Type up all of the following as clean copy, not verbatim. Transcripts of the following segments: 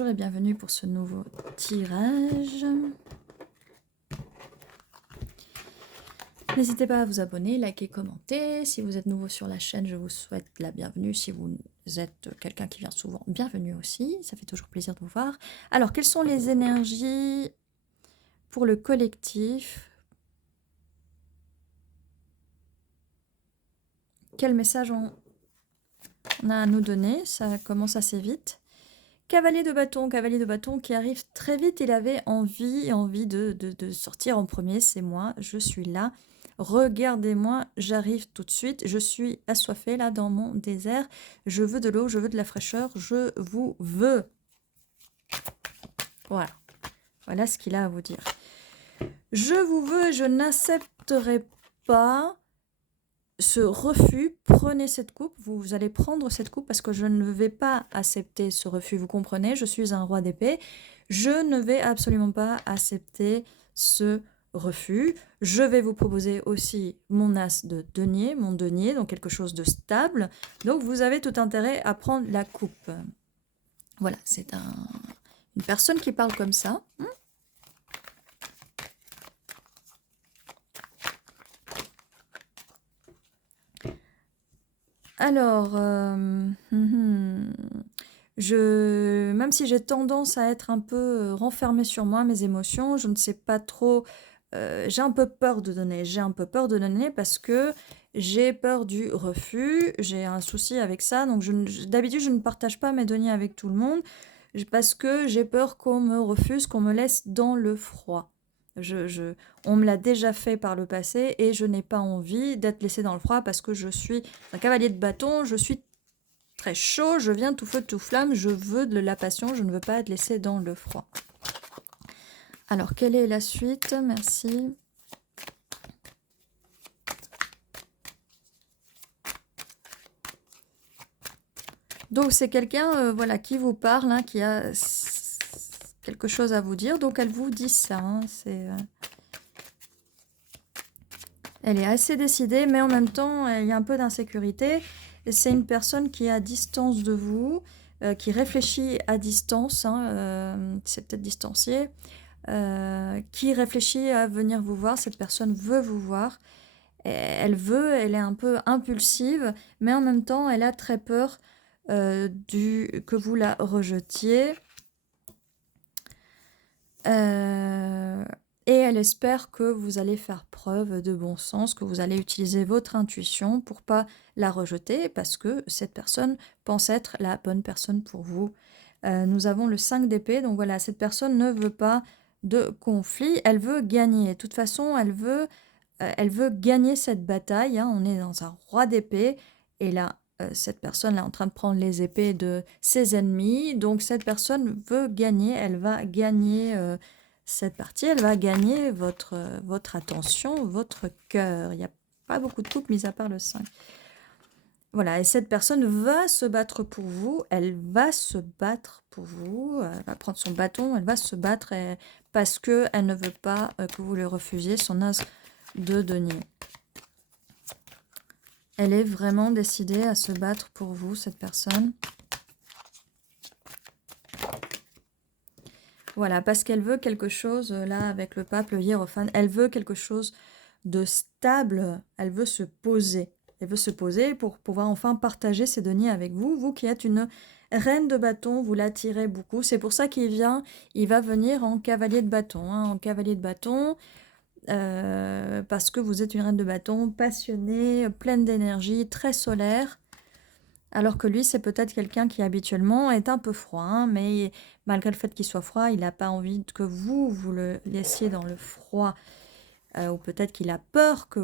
Bonjour et bienvenue pour ce nouveau tirage. N'hésitez pas à vous abonner, liker, commenter. Si vous êtes nouveau sur la chaîne, je vous souhaite la bienvenue. Si vous êtes quelqu'un qui vient souvent, bienvenue aussi. Ça fait toujours plaisir de vous voir. Alors, quelles sont les énergies pour le collectif? Quel message on a à nous donner? Ça commence assez vite. Cavalier de bâton qui arrive très vite. Il avait envie de sortir en premier. C'est moi, je suis là. Regardez-moi, j'arrive tout de suite. Je suis assoiffée là dans mon désert. Je veux de l'eau, je veux de la fraîcheur. Je vous veux. Voilà. Voilà ce qu'il a à vous dire. Je vous veux et je n'accepterai pas ce refus. Prenez cette coupe, vous allez prendre cette coupe parce que je ne vais pas accepter ce refus, vous comprenez? Je suis un roi d'épée, je ne vais absolument pas accepter ce refus. Je vais vous proposer aussi mon as de denier, mon denier, donc quelque chose de stable. Donc vous avez tout intérêt à prendre la coupe. Voilà, c'est une personne qui parle comme ça. Alors, même si j'ai tendance à être un peu renfermée sur moi, mes émotions, je ne sais pas trop, j'ai un peu peur de donner. J'ai un peu peur de donner parce que j'ai peur du refus, j'ai un souci avec ça. Donc d'habitude, je ne partage pas mes deniers avec tout le monde parce que j'ai peur qu'on me refuse, qu'on me laisse dans le froid. On me l'a déjà fait par le passé et je n'ai pas envie d'être laissée dans le froid parce que je suis un cavalier de bâton, je suis très chaud, je viens tout feu tout flamme, je veux de la passion, je ne veux pas être laissée dans le froid. Alors, quelle est la suite? Merci. Donc, c'est quelqu'un voilà, qui vous parle, hein, qui a quelque chose à vous dire. Donc, elle vous dit ça. Hein, elle est assez décidée, mais en même temps, il y a un peu d'insécurité. C'est une personne qui est à distance de vous, qui réfléchit à distance. Hein, c'est peut-être distancié. Qui réfléchit à venir vous voir. Cette personne veut vous voir. Elle est un peu impulsive, mais en même temps, elle a très peur que vous la rejetiez. Et elle espère que vous allez faire preuve de bon sens, que vous allez utiliser votre intuition pour pas la rejeter, parce que cette personne pense être la bonne personne pour vous. Nous avons le 5 d'épée, donc voilà, cette personne ne veut pas de conflit, elle veut gagner. De toute façon, elle veut gagner cette bataille. Hein. On est dans un roi d'épée, et là, cette personne est en train de prendre les épées de ses ennemis. Donc cette personne veut gagner, elle va gagner cette partie, elle va gagner votre attention, votre cœur. Il n'y a pas beaucoup de coupes, mis à part le 5. Voilà, et cette personne va se battre pour vous, elle va se battre pour vous, elle va prendre son bâton, elle va se battre parce qu'elle ne veut pas que vous lui refusiez son as de denier. Elle est vraiment décidée à se battre pour vous, cette personne. Voilà, parce qu'elle veut quelque chose, là, avec le pape, le hiérophane, elle veut quelque chose de stable, elle veut se poser. Elle veut se poser pour pouvoir enfin partager ses deniers avec vous. Vous qui êtes une reine de bâton, vous l'attirez beaucoup. C'est pour ça qu'il va venir en cavalier de bâton. Hein, en cavalier de bâton, parce que vous êtes une reine de bâton, passionnée, pleine d'énergie, très solaire. Alors que lui, c'est peut-être quelqu'un qui habituellement est un peu froid, hein, mais malgré le fait qu'il soit froid, il n'a pas envie que vous le laissiez dans le froid. Ou peut-être qu'il a peur que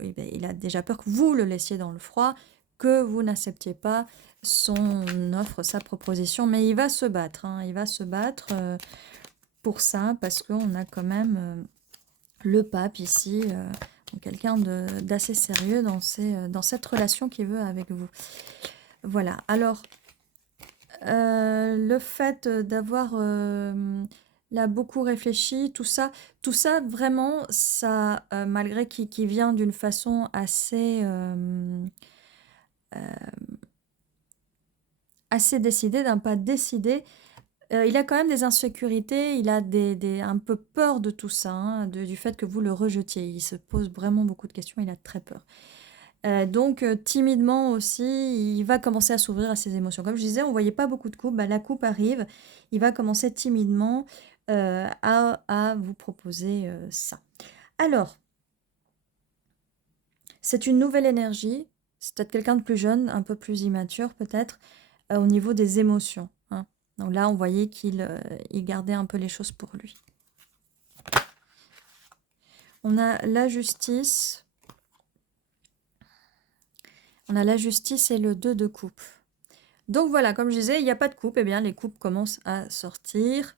il a déjà peur que vous le laissiez dans le froid, que vous n'acceptiez pas son offre, sa proposition. Mais il va se battre, hein, il va se battre pour ça, parce qu'on a quand même le pape ici, quelqu'un d'assez sérieux dans cette relation qu'il veut avec vous. Voilà, alors, le fait d'avoir là beaucoup réfléchi, tout ça vraiment, ça, malgré qui vient d'une façon assez décidée, d'un pas décidé, il a quand même des insécurités, il a un peu peur de tout ça, hein, du fait que vous le rejetiez. Il se pose vraiment beaucoup de questions, il a très peur. Donc timidement aussi, il va commencer à s'ouvrir à ses émotions. Comme je disais, on ne voyait pas beaucoup de coupe, bah, la coupe arrive, il va commencer timidement à vous proposer ça. Alors, c'est une nouvelle énergie, c'est peut-être quelqu'un de plus jeune, un peu plus immature peut-être, au niveau des émotions, hein. Donc là, on voyait qu'il il gardait un peu les choses pour lui. On a la justice. On a la justice et le 2 de coupe. Donc voilà, comme je disais, il n'y a pas de coupe. Eh bien, les coupes commencent à sortir.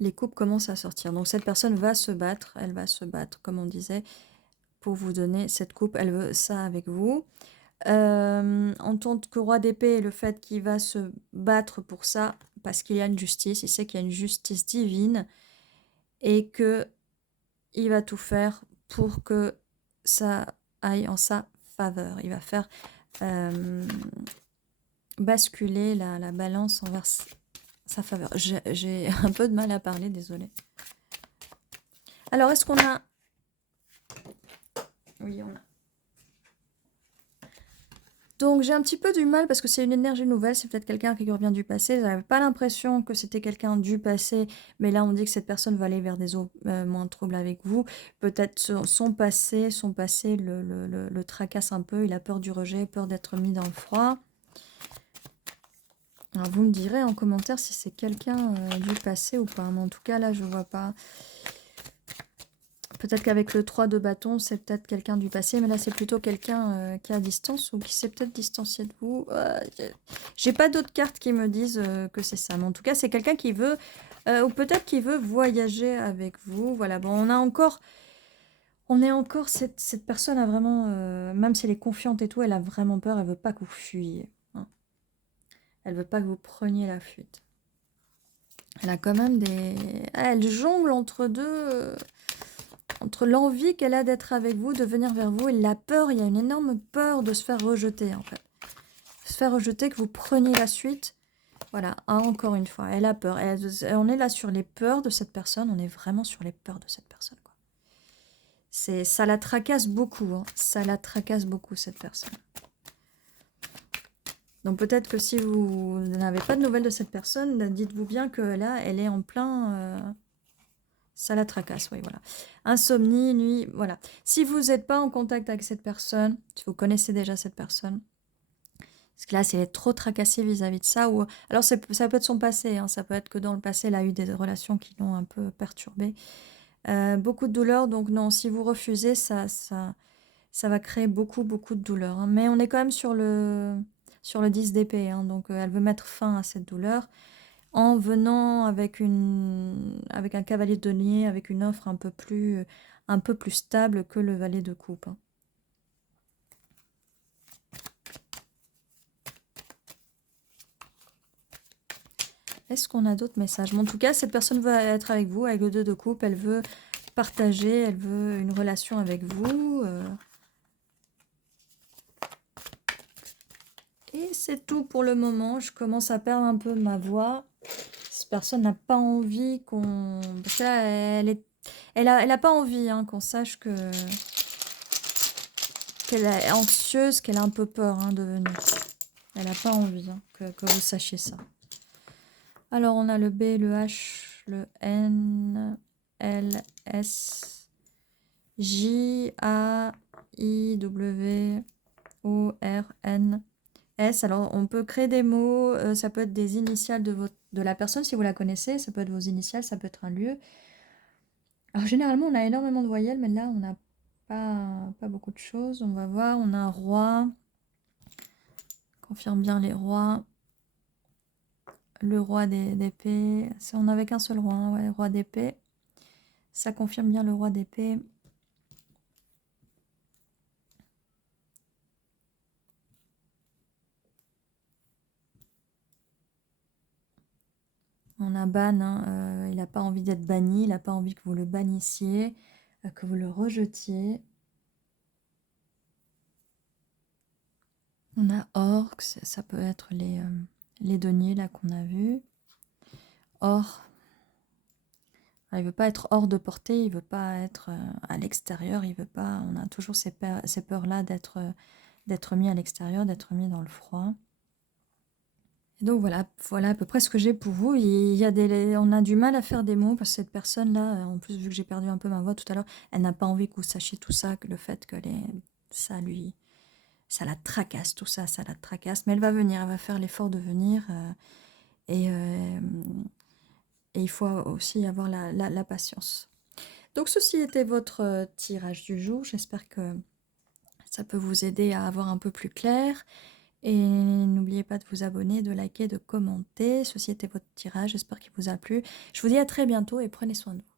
Les coupes commencent à sortir. Donc cette personne va se battre. Elle va se battre, comme on disait, pour vous donner cette coupe. Elle veut ça avec vous. En tant que roi d'épée, le fait qu'il va se battre pour ça, parce qu'il y a une justice, il sait qu'il y a une justice divine et que il va tout faire pour que ça aille en sa faveur. Il va faire basculer la balance envers sa faveur. J'ai un peu de mal à parler, désolée. Alors, est-ce qu'on a... Oui, on a. Donc, j'ai un petit peu du mal parce que c'est une énergie nouvelle. C'est peut-être quelqu'un qui revient du passé. Je n'avais pas l'impression que c'était quelqu'un du passé. Mais là, on dit que cette personne va aller vers des eaux moins troubles avec vous. Peut-être son passé le tracasse un peu. Il a peur du rejet, peur d'être mis dans le froid. Alors, vous me direz en commentaire si c'est quelqu'un du passé ou pas. Mais en tout cas, là, je vois pas. Peut-être qu'avec le 3 de bâton, c'est peut-être quelqu'un du passé. Mais là, c'est plutôt quelqu'un qui est à distance ou qui s'est peut-être distancié de vous. J'ai pas d'autres cartes qui me disent que c'est ça. Mais en tout cas, c'est quelqu'un qui veut... ou peut-être qui veut voyager avec vous. Voilà, bon, on est encore... Cette personne a vraiment... même si elle est confiante et tout, elle a vraiment peur. Elle veut pas que vous fuyiez. Hein. Elle veut pas que vous preniez la fuite. Elle a quand même des... elle jongle entre deux... entre l'envie qu'elle a d'être avec vous, de venir vers vous, et la peur, il y a une énorme peur de se faire rejeter, en fait. Se faire rejeter, que vous preniez la suite. Voilà, encore une fois, elle a peur. On est là sur les peurs de cette personne, on est vraiment sur les peurs de cette personne, quoi. Ça la tracasse beaucoup, hein. Ça la tracasse beaucoup, cette personne. Donc peut-être que si vous n'avez pas de nouvelles de cette personne, dites-vous bien que là, elle est en plein... ça la tracasse, oui, voilà. Insomnie, nuit, voilà. Si vous n'êtes pas en contact avec cette personne, si vous connaissez déjà cette personne, parce que là, si elle est trop tracassée vis-à-vis de ça, ou alors ça peut être son passé, hein, ça peut être que dans le passé, elle a eu des relations qui l'ont un peu perturbée. Beaucoup de douleur, donc non, si vous refusez, ça va créer beaucoup, beaucoup de douleur. Hein. Mais on est quand même sur le 10 d'épée, hein, donc elle veut mettre fin à cette douleur en venant avec un cavalier de denier, avec une offre un peu plus stable que le valet de coupe. Hein. Est-ce qu'on a d'autres messages? En tout cas, cette personne veut être avec vous, avec le 2 de coupe, elle veut partager, elle veut une relation avec vous. Et c'est tout pour le moment. Je commence à perdre un peu ma voix. Cette personne n'a pas envie qu'on... Parce que là, elle a pas envie hein, qu'on sache qu'elle est anxieuse, qu'elle a un peu peur hein, de venir. Elle n'a pas envie hein, que vous sachiez ça. Alors, on a le B, le H, le N, L, S, J, A, I, W, O, R, N, S. Alors, on peut créer des mots. Ça peut être des initiales de la personne, si vous la connaissez. Ça peut être vos initiales, ça peut être un lieu. Alors, généralement, on a énormément de voyelles, mais là, on n'a pas beaucoup de choses. On va voir, on a un roi. Confirme bien les rois. Le roi d'épée. On n'avait qu'un seul roi, hein, ouais, roi d'épée. Ça confirme bien le roi d'épée. On a ban, hein, il n'a pas envie d'être banni, il n'a pas envie que vous le bannissiez, que vous le rejetiez. On a orcs, ça peut être Les deniers, là, qu'on a vus. Or, il ne veut pas être hors de portée, il ne veut pas être à l'extérieur, il veut pas... On a toujours ces peurs-là d'être mis à l'extérieur, d'être mis dans le froid. Et donc voilà à peu près ce que j'ai pour vous. On a du mal à faire des mots parce que cette personne-là, en plus vu que j'ai perdu un peu ma voix tout à l'heure, elle n'a pas envie que vous sachiez tout ça, que le fait que ça la tracasse, tout ça, ça la tracasse. Mais elle va venir, elle va faire l'effort de venir. Et, euh, et il faut aussi avoir la patience. Donc ceci était votre tirage du jour. J'espère que ça peut vous aider à avoir un peu plus clair. Et n'oubliez pas de vous abonner, de liker, de commenter. Ceci était votre tirage, j'espère qu'il vous a plu. Je vous dis à très bientôt et prenez soin de vous.